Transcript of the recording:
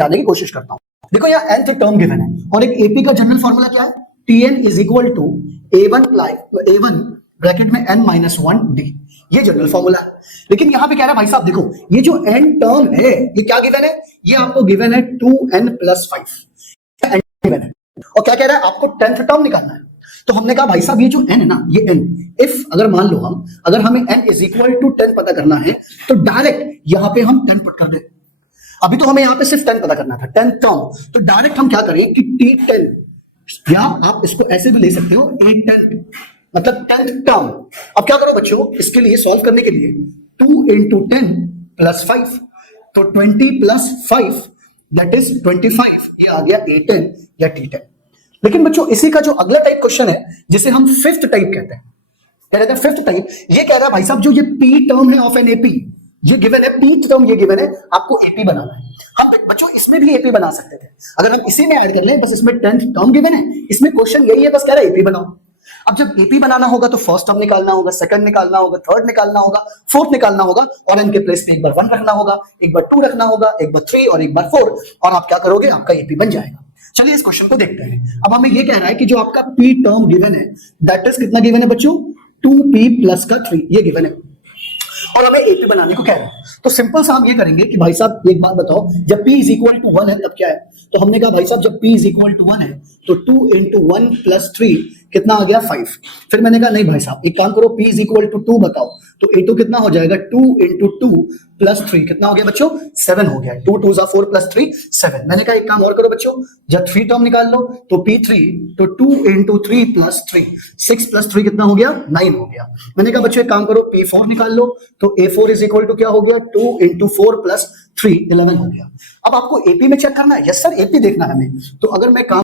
जाने की कोशिश करता हूं। देखो यहाँ nth टर्म गिवन है और एक एपी का जनरल फॉर्मूला क्या है, Tn is equal to A1 bracket में n माइनस 1 डी, ये जनरल फॉर्मूला है। लेकिन यहां पे कह रहा है भाई साहब देखो ये जो n टर्म है ये क्या गिवन है, ये आपको गिवन है 2n प्लस 5 गिवन है और क्या कह रहा है आपको 10th टर्म निकालना है। तो हमने कहा भाई साहब ये जो n है ना, ये n इफ अगर मान लो अगर हमें n इज इक्वल टू 10 पता करना है तो डायरेक्ट यहां पे हम 10 पुट कर दें। अभी तो हमें यहां पे सिर्फ 10 पता करना था, 10 टर्म, तो डायरेक्ट हम क्या करें कि T10 या आप इसको ऐसे भी ले सकते हो A10 मतलब 10th टर्म। अब क्या करो बच्चों, इसके लिए सॉल्व करने के लिए 2 into 10 प्लस 5, तो 20 प्लस 5 दैट इज 25, ये आ गया A10 या T10। लेकिन बच्चों इसी का जो अगला टाइप क्वेश्चन है जिसे हम फिफ्थ टाइप कहते हैं, कह रहे थे फिफ्थ टाइप, ये कह रहा है भाई साहब जो ये P टर्म है ऑफ एन एपी, ये गिवन है, P टर्म ये गिवन है, आपको एपी बनाना है। हम बच्चों इसमें भी एपी बना सकते थे अगर हम इसी में ऐड कर लें, बस इसमें 10th टर्म गिवन है, इसमें क्वेश्चन यही है, बस कह रहा है एपी बनाओ। अब जब एपी बनाना होगा तो फर्स्ट टर्म निकालना होगा, सेकंड निकालना होगा, थर्ड निकालना होगा, फोर्थ निकालना होगा और इनके प्लेस पे एक बार 1 रखना होगा, एक बार 2 रखना होगा, एक बार 3 और एक बार 4 और आप क्या करोगे, आपका एपी बन जाएगा। चलिए इस क्वेश्चन को देखते हैं। अब हमें ये कह रहा है कि जो आपका P टर्म गिवन है दैट इज कितना गिवन है बच्चों, 2P प्लस का 3, ये गिवन है और हमें एपी बनाने को कह रहे हैं। तो सिंपल सा हम ये करेंगे कि भाई साहब एक बात बताओ, जब P इज इक्वल टू 1 है तब क्या है, तो हमने कहा भाई साहब जब P इज इक्वल टू 1 है तो 2 into 1 प्लस 3 कितना आ गया 5। फिर मैंने कहा नहीं भाई साहब एक काम करो, P इज इक्वल टू 2 बताओ, तो A2 कितना हो जाएगा, 2 into 2 प्लस 3 कितना हो गया बच्चों, 7 हो गया। 2 2 4 प्लस 3 7। मैंने कहा एक काम और करो बच्चों, जब 3 टर्म निकाल लो तो P3 तो 2 into 3 प्लस 3 6 प्लस 3 कितना हो गया, 9 हो गया। मैंने कहा बच्चों एक काम करो, P4 निकाल लो तो A4 इज इक्वल टू क्या हो गया, 2 into 4 प्लस 3 11 हो गया। अब आपको एपी में चेक करना है, यस सर एपी देखना है हमें, तो अगर मैं काम